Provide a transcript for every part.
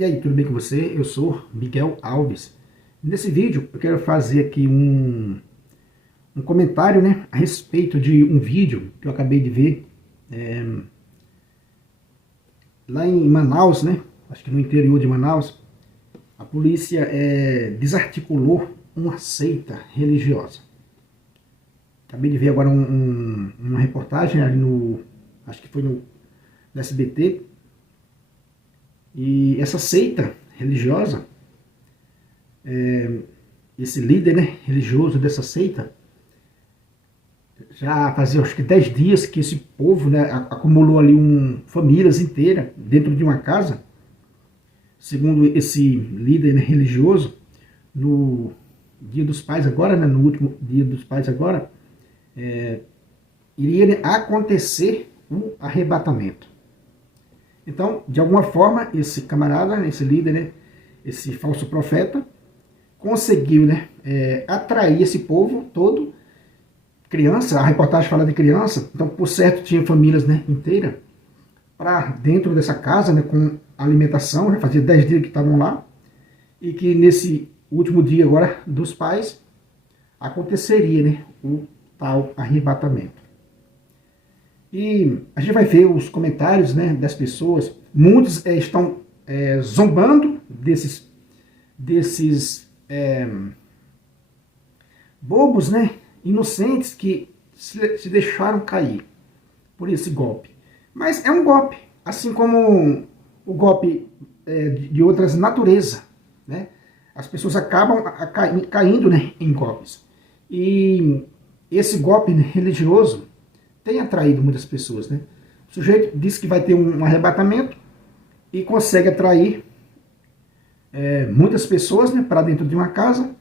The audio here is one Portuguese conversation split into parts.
E aí, tudo bem com você? Eu sou Miguel Alves. Nesse vídeo eu quero fazer aqui um comentário, né, a respeito de um vídeo que eu acabei de ver lá em Manaus, né, acho que no interior de Manaus. A polícia desarticulou uma seita religiosa. Acabei de ver agora uma reportagem ali acho que foi no SBT. E essa seita religiosa, esse líder, né, religioso dessa seita, já fazia acho que 10 dias que esse povo, né, acumulou ali famílias inteiras dentro de uma casa. Segundo esse líder, né, religioso, no Dia dos Pais agora, né, no último Dia dos Pais agora, iria acontecer um arrebatamento. Então, de alguma forma, esse camarada, esse líder, né, esse falso profeta, conseguiu, né, atrair esse povo todo, criança, a reportagem fala de criança, então por certo tinha famílias, né, inteiras, para dentro dessa casa, né, com alimentação, já fazia 10 dias que estavam lá, e que nesse último dia agora dos pais, aconteceria, né, o tal arrebatamento. E a gente vai ver os comentários, né, das pessoas. Muitos estão zombando desses bobos, né, inocentes que se deixaram cair por esse golpe. Mas é um golpe, assim como o golpe de outras naturezas, né? As pessoas acabam caindo, né, em golpes. E esse golpe religioso tem atraído muitas pessoas, né? O sujeito diz que vai ter um arrebatamento e consegue atrair muitas pessoas, né, para dentro de uma casa,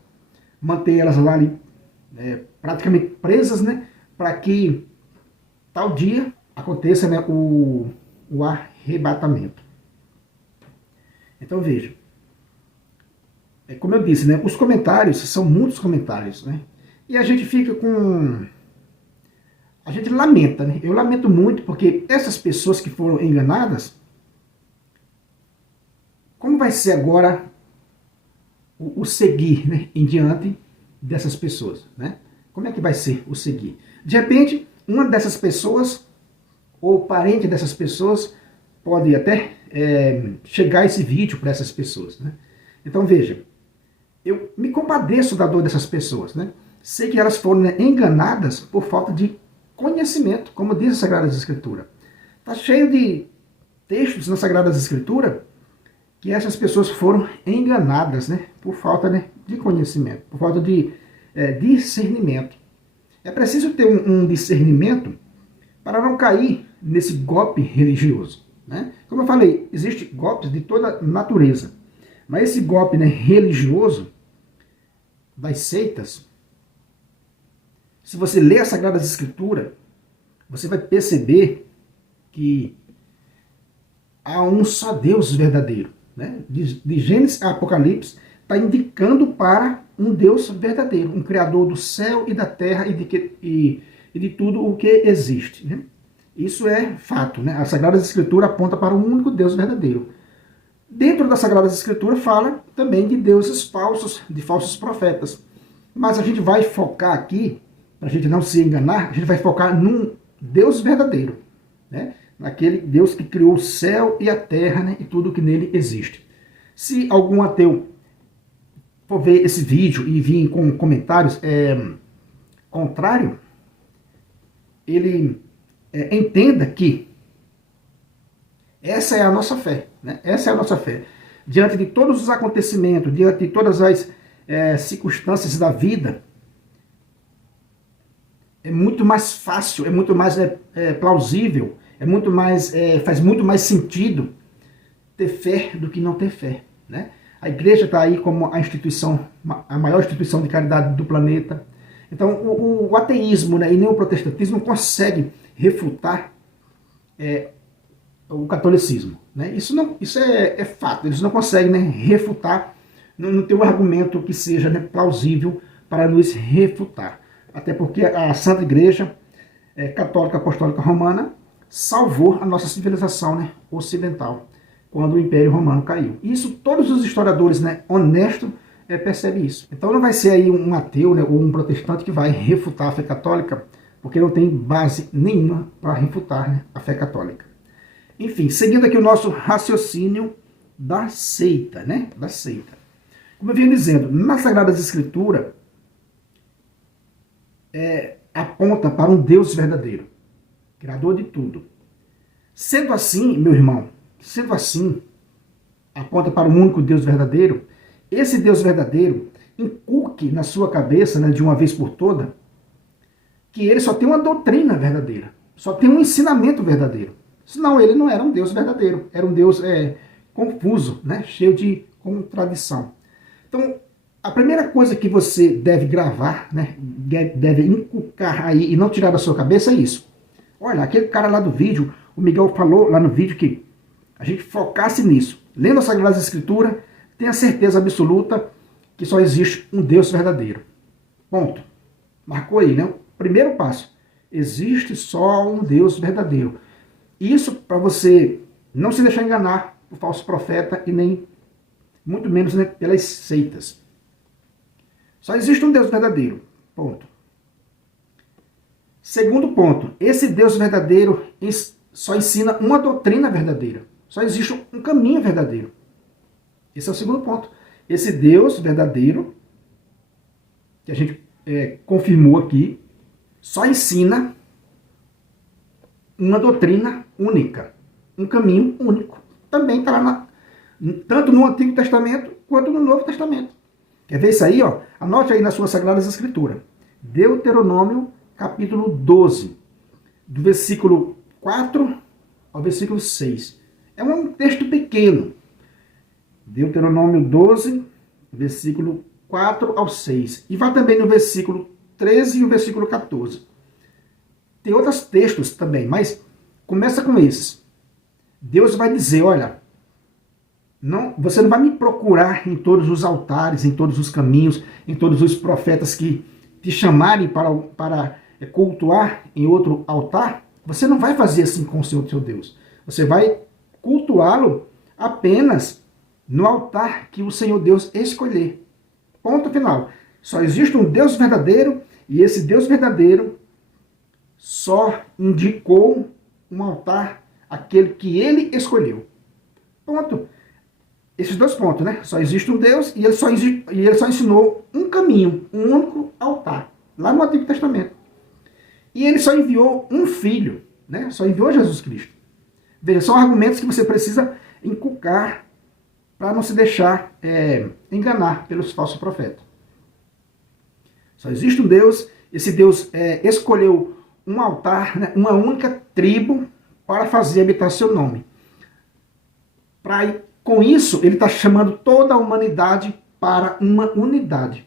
manter elas lá ali, praticamente presas, né, para que tal dia aconteça, né, o arrebatamento. Então veja, como eu disse, né, os comentários são muitos comentários, né, e a gente fica a gente lamenta, né? Eu lamento muito porque essas pessoas que foram enganadas, como vai ser agora o seguir, né, em diante dessas pessoas, né? Como é que vai ser o seguir? De repente, uma dessas pessoas, ou parente dessas pessoas, pode até chegar esse vídeo para essas pessoas, né? Então veja, eu me compadeço da dor dessas pessoas, né? Sei que elas foram, né, enganadas por falta de conhecimento, como diz a Sagrada Escritura. Está cheio de textos na Sagrada Escritura que essas pessoas foram enganadas, né, por falta, né, de conhecimento, por falta de discernimento. É preciso ter um discernimento para não cair nesse golpe religioso, né? Como eu falei, existem golpes de toda natureza, mas esse golpe, né, religioso das seitas, se você ler a Sagrada Escritura, você vai perceber que há um só Deus verdadeiro, né? De Gênesis a Apocalipse, está indicando para um Deus verdadeiro, um Criador do céu e da terra e de tudo o que existe, né? Isso é fato, né? A Sagrada Escritura aponta para um único Deus verdadeiro. Dentro da Sagrada Escritura fala também de deuses falsos, de falsos profetas. Mas a gente vai focar aqui, para a gente não se enganar, a gente vai focar num Deus verdadeiro, né? Naquele Deus que criou o céu e a terra, né, e tudo que nele existe. Se algum ateu for ver esse vídeo e vir com comentários contrários, ele entenda que essa é a nossa fé, né? Essa é a nossa fé. Diante de todos os acontecimentos, diante de todas as circunstâncias da vida, é muito mais fácil, é muito mais plausível, faz muito mais sentido ter fé do que não ter fé, né? A igreja está aí como a instituição, a maior instituição de caridade do planeta. Então o ateísmo, né, e nem o protestantismo não consegue refutar o catolicismo, né? Isso é fato, eles não conseguem, né, refutar, não tem um argumento que seja, né, plausível para nos refutar. Até porque a Santa Igreja Católica Apostólica Romana salvou a nossa civilização, né, ocidental. quando o Império Romano caiu. Isso todos os historiadores, né, honestos percebem isso. Então não vai ser aí um ateu, né, ou um protestante que vai refutar a fé católica, porque não tem base nenhuma para refutar, né, a fé católica. Enfim, seguindo aqui o nosso raciocínio da seita, né, da seita. Como eu vinha dizendo, nas Sagradas Escrituras aponta para um Deus verdadeiro, criador de tudo. Sendo assim, meu irmão, sendo assim, aponta para um único Deus verdadeiro, esse Deus verdadeiro inculque na sua cabeça, né, de uma vez por toda, que ele só tem uma doutrina verdadeira, só tem um ensinamento verdadeiro. Senão ele não era um Deus verdadeiro, era um Deus confuso, né, cheio de contradição. Então, a primeira coisa que você deve gravar, né, deve inculcar aí e não tirar da sua cabeça é isso. Olha, aquele cara lá do vídeo, o Miguel falou lá no vídeo que a gente focasse nisso. Lendo as Sagradas Escrituras, tenha certeza absoluta que só existe um Deus verdadeiro. Ponto. Marcou aí, né? O primeiro passo. Existe só um Deus verdadeiro. Isso para você não se deixar enganar por falso profeta e nem muito menos, né, pelas seitas. Só existe um Deus verdadeiro. Ponto. Segundo ponto. Esse Deus verdadeiro só ensina uma doutrina verdadeira. Só existe um caminho verdadeiro. Esse é o segundo ponto. Esse Deus verdadeiro, que a gente confirmou aqui, só ensina uma doutrina única. Um caminho único. Também está lá tanto no Antigo Testamento quanto no Novo Testamento. Quer ver isso aí? Ó? Anote aí nas suas Sagradas Escrituras. Deuteronômio, capítulo 12, do versículo 4 ao versículo 6. É um texto pequeno. Deuteronômio 12, versículo 4 ao 6. E vai também no versículo 13 e o versículo 14. Tem outros textos também, mas começa com esses. Deus vai dizer, olha, você não vai me procurar em todos os altares, em todos os caminhos, em todos os profetas que te chamarem para cultuar em outro altar. Você não vai fazer assim com o seu Deus. Você vai cultuá-lo apenas no altar que o Senhor Deus escolher. Ponto final. Só existe um Deus verdadeiro e esse Deus verdadeiro só indicou um altar, aquele que ele escolheu. Ponto. Esses dois pontos, né? Só existe um Deus e ele só ensinou um caminho, um único altar, lá no Antigo Testamento. E ele só enviou um filho, né? Só enviou Jesus Cristo. Veja, são argumentos que você precisa inculcar para não se deixar enganar pelos falsos profetas. Só existe um Deus, esse Deus escolheu um altar, né? Uma única tribo para fazer habitar seu nome. Com isso, ele está chamando toda a humanidade para uma unidade.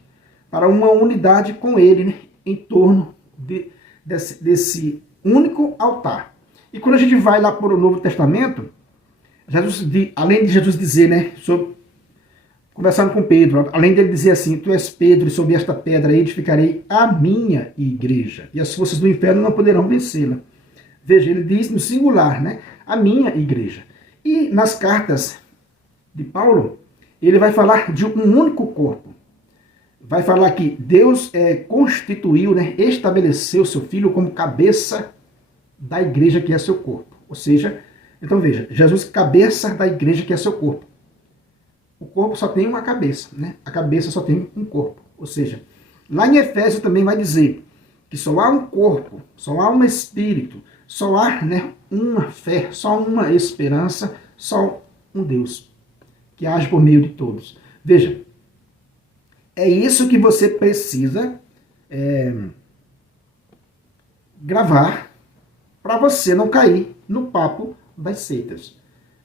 Para uma unidade com ele, né? Em torno desse único altar. E quando a gente vai lá para o Novo Testamento, além de Jesus dizer, né? Conversando com Pedro, além dele dizer assim, tu és Pedro e sobre esta pedra edificarei a minha igreja. E as forças do inferno não poderão vencê-la. Veja, ele diz no singular, né? A minha igreja. E nas cartas de Paulo, ele vai falar de um único corpo. Vai falar que Deus constituiu, né, estabeleceu seu filho como cabeça da igreja que é seu corpo. Ou seja, então veja, Jesus cabeça da igreja que é seu corpo. O corpo só tem uma cabeça, né? A cabeça só tem um corpo. Ou seja, lá em Efésios também vai dizer que só há um corpo, só há um espírito, só há, né, uma fé, só uma esperança, só um Deus que age por meio de todos. Veja, é isso que você precisa gravar para você não cair no papo das seitas,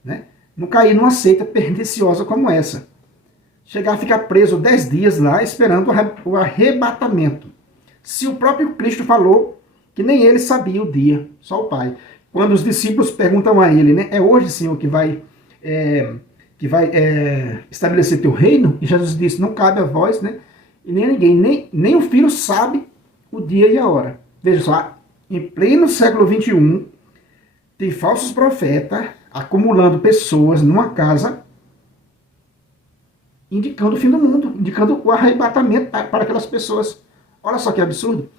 né? Não cair numa seita perniciosa como essa. Chegar a ficar preso 10 dias lá esperando o arrebatamento. Se o próprio Cristo falou que nem ele sabia o dia, só o Pai. Quando os discípulos perguntam a ele, né? É hoje, Senhor, que vai estabelecer teu reino? E Jesus disse, não cabe a vós, né? E nem a ninguém, nem o Filho sabe o dia e a hora. Veja só, em pleno século XXI, tem falsos profetas acumulando pessoas numa casa, indicando o fim do mundo, indicando o arrebatamento para aquelas pessoas. Olha só que absurdo.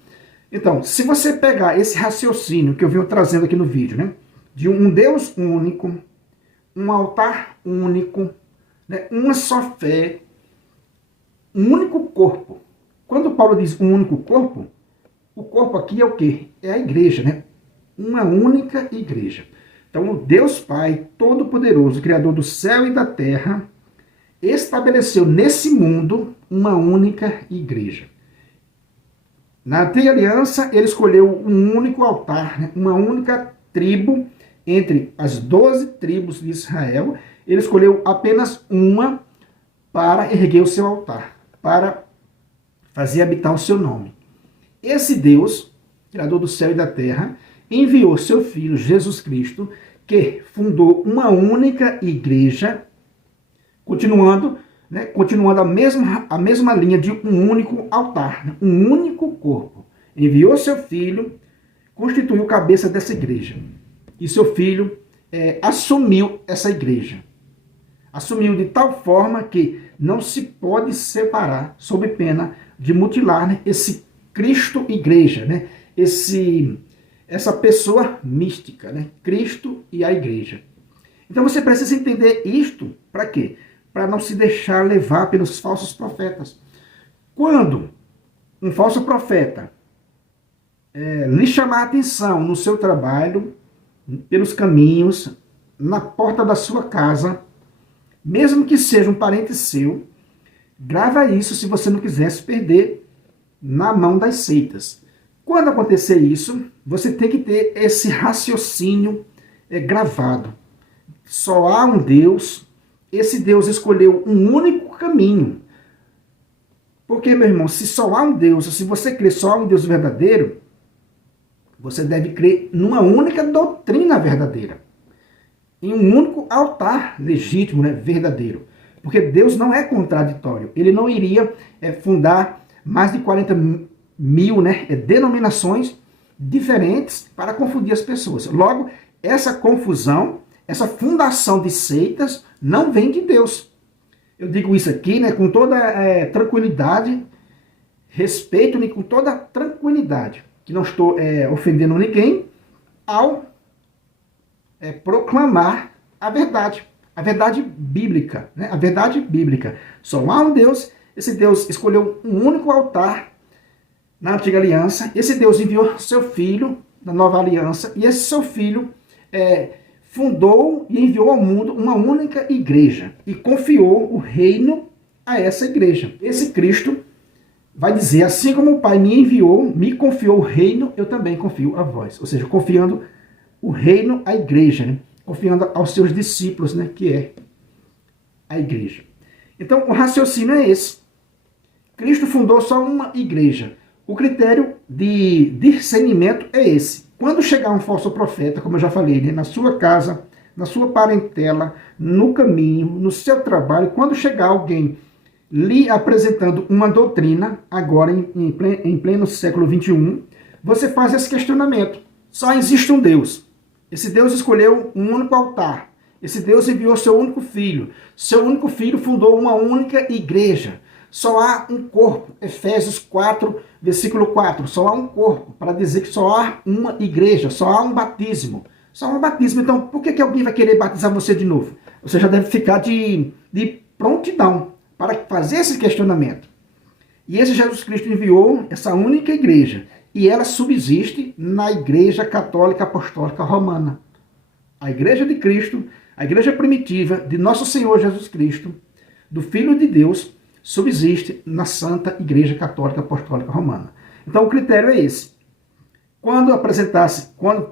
Então, se você pegar esse raciocínio que eu venho trazendo aqui no vídeo, né, de um Deus único, um altar único, né, uma só fé, um único corpo. Quando Paulo diz um único corpo, o corpo aqui é o quê? É a igreja, né? Uma única igreja. Então, o Deus Pai Todo-Poderoso, Criador do céu e da terra, estabeleceu nesse mundo uma única igreja. Na antiga aliança, ele escolheu um único altar, né? Uma única tribo entre as 12 tribos de Israel. Ele escolheu apenas uma para erguer o seu altar, para fazer habitar o seu nome. Esse Deus, Criador do céu e da terra, enviou seu Filho Jesus Cristo, que fundou uma única igreja, continuando a mesma linha de um único altar, né? Um único corpo. Enviou seu Filho, constituiu cabeça dessa igreja. E seu Filho assumiu essa igreja. Assumiu de tal forma que não se pode separar, sob pena de mutilar, né, esse Cristo igreja, né, essa pessoa mística, né, Cristo e a igreja. Então você precisa entender isto para quê? Para não se deixar levar pelos falsos profetas. Quando um falso profeta lhe chamar a atenção no seu trabalho, pelos caminhos, na porta da sua casa, mesmo que seja um parente seu, grava isso se você não quiser se perder na mão das seitas. Quando acontecer isso, você tem que ter esse raciocínio gravado. Só há um Deus, esse Deus escolheu um único caminho. Porque, meu irmão, se só há um Deus, se você crê só há um Deus verdadeiro, você deve crer numa única doutrina verdadeira. Em um único altar legítimo, né, verdadeiro. Porque Deus não é contraditório. Ele não iria fundar mais de 40 mil, né, denominações diferentes para confundir as pessoas. Logo, essa confusão, essa fundação de seitas não vem de Deus. Eu digo isso aqui, né, com toda tranquilidade, respeito-me com toda tranquilidade, que não estou ofendendo ninguém ao proclamar a verdade bíblica, né? A verdade bíblica. Só há um Deus, esse Deus escolheu um único altar na antiga aliança, esse Deus enviou seu Filho na nova aliança, e esse seu Filho fundou e enviou ao mundo uma única igreja, e confiou o reino a essa igreja. Esse Cristo vai dizer, assim como o Pai me enviou, me confiou o reino, eu também confio a vós. Ou seja, confiando o reino à igreja, né? Confiando aos seus discípulos, né? Que é a igreja. Então, o raciocínio é esse. Cristo fundou só uma igreja. O critério de discernimento é esse. Quando chegar um falso profeta, como eu já falei, né? Na sua casa, na sua parentela, no caminho, no seu trabalho, quando chegar alguém lhe apresentando uma doutrina, agora em pleno século XXI, você faz esse questionamento. Só existe um Deus. Esse Deus escolheu um único altar. Esse Deus enviou seu único filho. Seu único filho fundou uma única igreja. Só há um corpo. Efésios 4, versículo 4. Só há um corpo, para dizer que só há uma igreja, só há um batismo. Só há um batismo. Então, por que alguém vai querer batizar você de novo? Você já deve ficar de prontidão para fazer esse questionamento. E esse Jesus Cristo enviou essa única igreja. E ela subsiste na Igreja Católica Apostólica Romana. A Igreja de Cristo, a Igreja primitiva de Nosso Senhor Jesus Cristo, do Filho de Deus, subsiste na Santa Igreja Católica Apostólica Romana. Então o critério é esse. Quando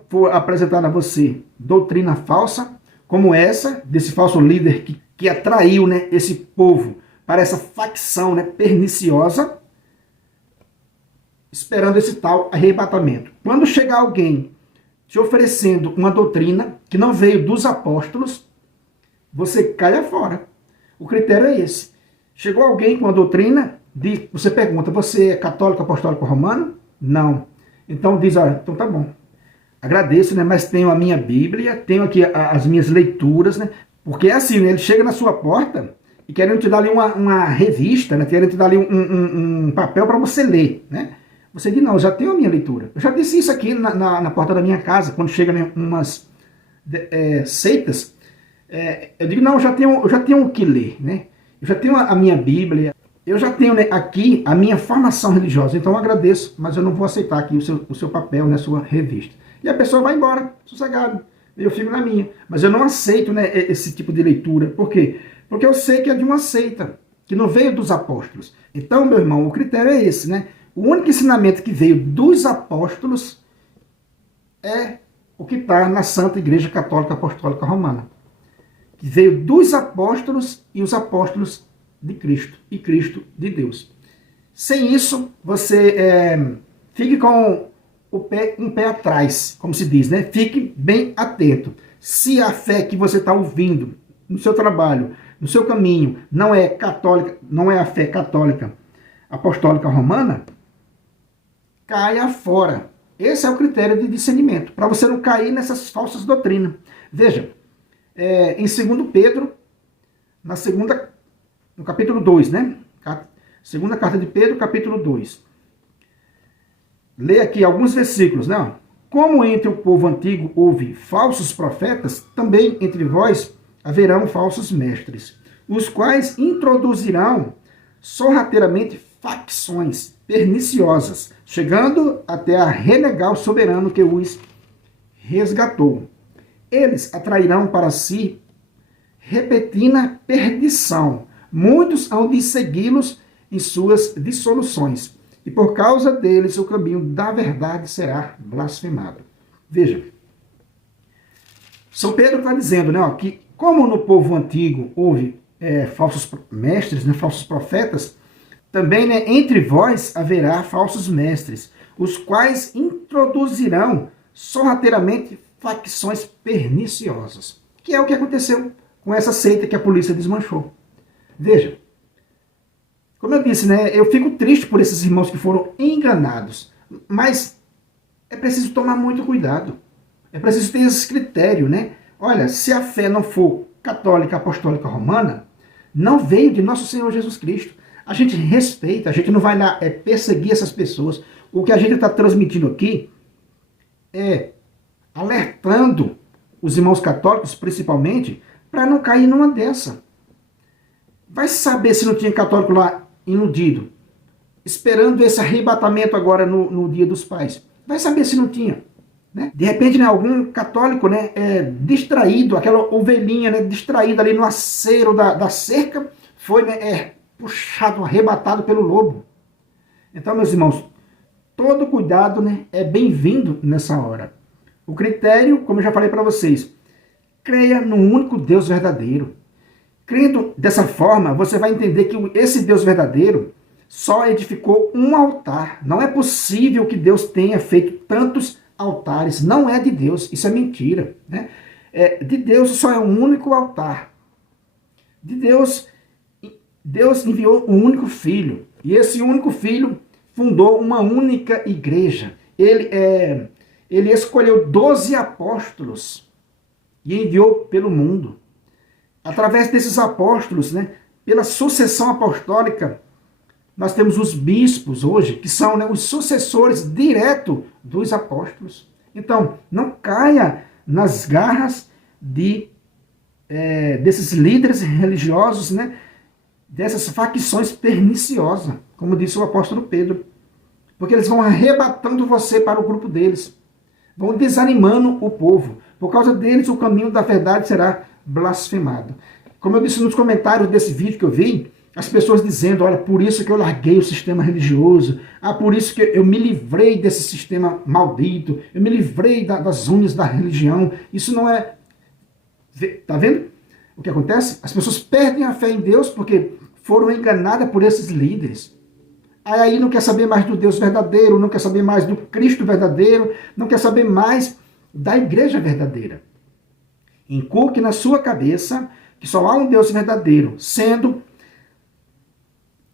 for apresentada a você doutrina falsa, como essa, desse falso líder que atraiu, né, esse povo para essa facção, né, perniciosa, esperando esse tal arrebatamento. Quando chegar alguém te oferecendo uma doutrina que não veio dos apóstolos, você caia fora. O critério é esse. Chegou alguém com uma doutrina, você pergunta, você é católico apostólico romano? Não. Então diz, olha, então tá bom. agradeço, né? Mas tenho a minha Bíblia, tenho aqui as minhas leituras, né? Porque é assim, né? Ele chega na sua porta e querendo te dar ali uma revista, né? Querendo te dar ali um papel para você ler, né? Você diz, não, eu já tenho a minha leitura. Eu já disse isso aqui na porta da minha casa, quando chega né, umas seitas. Eu digo, não, eu já tenho o que ler, né? Eu já tenho a minha Bíblia, eu já tenho né, aqui a minha formação religiosa, então eu agradeço, mas eu não vou aceitar aqui o seu papel, né, a sua revista. E a pessoa vai embora, sossegado. Eu fico na minha. Mas eu não aceito né, esse tipo de leitura. Por quê? Porque eu sei que é de uma seita, que não veio dos apóstolos. Então, meu irmão, o critério é esse, né? O único ensinamento que veio dos apóstolos é o que está na Santa Igreja Católica Apostólica Romana. Que veio dos apóstolos e os apóstolos de Cristo e Cristo de Deus. Sem isso, você fique com um pé atrás, como se diz, né? Fique bem atento. Se a fé que você está ouvindo no seu trabalho, no seu caminho, não é católica, não é a fé católica apostólica romana, caia fora. Esse é o critério de discernimento, para você não cair nessas falsas doutrinas. Veja, em 2 Pedro, no capítulo 2, né? Segunda carta de Pedro, capítulo 2. Lê aqui alguns versículos, né? Como entre o povo antigo houve falsos profetas, também entre vós haverão falsos mestres, os quais introduzirão sorrateiramente facções perniciosas, chegando até a renegar o soberano que os resgatou. Eles atrairão para si repentina perdição. Muitos hão de segui-los em suas dissoluções, e por causa deles o caminho da verdade será blasfemado. Veja, São Pedro está dizendo né, que como no povo antigo houve falsos mestres, né, falsos profetas, também né, entre vós haverá falsos mestres, os quais introduzirão sorrateiramente facções perniciosas, que é o que aconteceu com essa seita que a polícia desmanchou. Veja, como eu disse, né, eu fico triste por esses irmãos que foram enganados, mas é preciso tomar muito cuidado. É preciso ter esse critério, né? Olha, se a fé não for católica, apostólica, romana, não veio de nosso Senhor Jesus Cristo. A gente respeita, a gente não vai lá perseguir essas pessoas. O que a gente está transmitindo aqui é alertando os irmãos católicos, principalmente, para não cair numa dessa. Vai saber se não tinha católico lá iludido, esperando esse arrebatamento agora no Dia dos Pais. Vai saber se não tinha. Né? De repente, né, algum católico né, distraído, aquela ovelhinha né, distraída ali no aceiro da cerca, foi né, puxado, arrebatado pelo lobo. Então, meus irmãos, todo cuidado né, é bem-vindo nessa hora. O critério, como eu já falei para vocês, creia no único Deus verdadeiro. Crendo dessa forma, você vai entender que esse Deus verdadeiro só edificou um altar. Não é possível que Deus tenha feito tantos altares. Não é de Deus, isso é mentira. Né? De Deus só é um único altar. De Deus, Deus enviou um único filho. E esse único filho fundou uma única igreja. Ele escolheu 12 apóstolos e enviou pelo mundo. Através desses apóstolos, né, pela sucessão apostólica, nós temos os bispos hoje, que são né, os sucessores direto dos apóstolos. Então, não caia nas garras desses líderes religiosos, né, dessas facções perniciosas, como disse o apóstolo Pedro. Porque eles vão arrebatando você para o grupo deles. Vão desanimando o povo. Por causa deles, o caminho da verdade será blasfemado. Como eu disse nos comentários desse vídeo que eu vi, as pessoas dizendo, olha, por isso que eu larguei o sistema religioso, por isso que eu me livrei desse sistema maldito, eu me livrei das unhas da religião. Isso não é... Tá vendo o que acontece? As pessoas perdem a fé em Deus porque foram enganadas por esses líderes. Aí não quer saber mais do Deus verdadeiro, não quer saber mais do Cristo verdadeiro, não quer saber mais da igreja verdadeira. Inculque na sua cabeça que só há um Deus verdadeiro,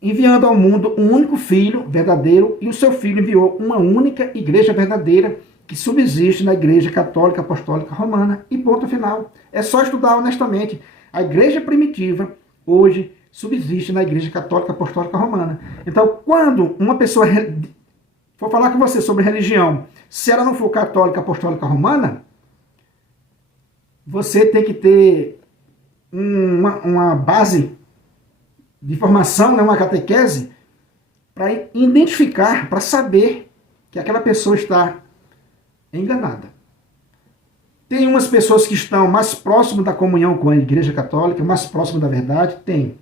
enviando ao mundo um único Filho verdadeiro, e o seu Filho enviou uma única igreja verdadeira, que subsiste na Igreja Católica Apostólica Romana. E ponto final. É só estudar honestamente. A Igreja primitiva, hoje, subsiste na Igreja Católica Apostólica Romana. Então, quando uma pessoa for falar com você sobre religião, se ela não for católica apostólica romana, você tem que ter uma base de formação, né, uma catequese, para identificar, para saber que aquela pessoa está enganada. Tem umas pessoas que estão mais próximo da comunhão com a Igreja Católica, mais próximo da verdade, tem.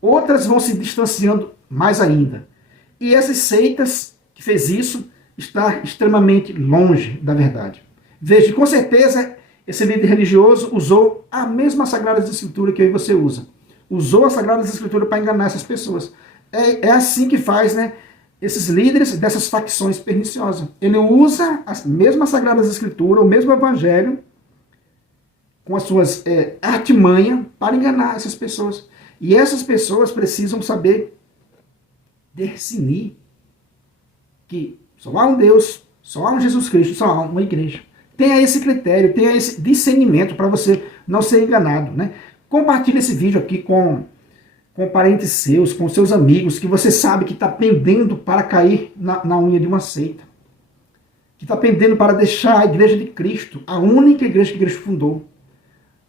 Outras vão se distanciando mais ainda. E essas seitas que fez isso está extremamente longe da verdade. Veja, com certeza, esse líder religioso usou a mesma Sagrada Escritura que eu e você usa. Usou a Sagrada Escritura para enganar essas pessoas. É assim que faz, né, esses líderes dessas facções perniciosas. Ele usa a mesma Sagrada Escritura, o mesmo Evangelho, com as suas artimanhas, para enganar essas pessoas. E essas pessoas precisam saber discernir que só há um Deus, só há um Jesus Cristo, só há uma igreja. Tenha esse critério, tenha esse discernimento para você não ser enganado, né? Compartilhe esse vídeo aqui com parentes seus, com seus amigos, que você sabe que está pendendo para cair na unha de uma seita. Que está pendendo para deixar a igreja de Cristo, a única igreja que Cristo fundou,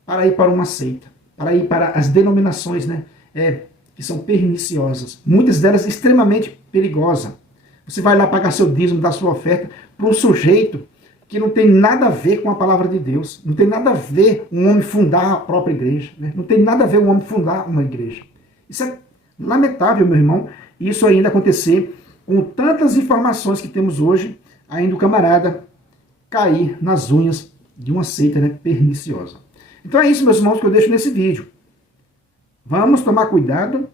para ir para uma seita, para ir para as denominações, né, que são perniciosas. Muitas delas extremamente perigosas. Você vai lá pagar seu dízimo, dar sua oferta para um sujeito que não tem nada a ver com a palavra de Deus. Não tem nada a ver um homem fundar a própria igreja. Né? Não tem nada a ver um homem fundar uma igreja. Isso é lamentável, meu irmão. Isso ainda acontecer com tantas informações que temos hoje, ainda o camarada cair nas unhas de uma seita, né, perniciosa. Então é isso, meus irmãos, que eu deixo nesse vídeo. Vamos tomar cuidado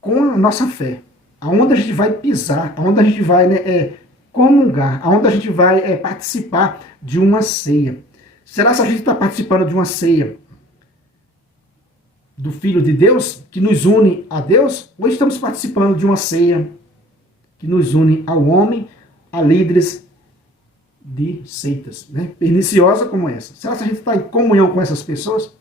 com a nossa fé. Aonde a gente vai pisar, aonde a gente vai, né, comungar, aonde a gente vai participar de uma ceia. Será que a gente está participando de uma ceia do Filho de Deus, que nos une a Deus? Ou estamos participando de uma ceia que nos une ao homem, a líderes de seitas, né, perniciosa como essa? Será que a gente está em comunhão com essas pessoas?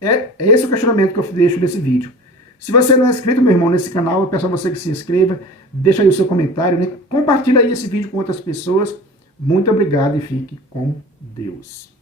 É esse o questionamento que eu deixo nesse vídeo. Se você não é inscrito, meu irmão, nesse canal, eu peço a você que se inscreva, deixa aí o seu comentário, né? Compartilha aí esse vídeo com outras pessoas. Muito obrigado e fique com Deus.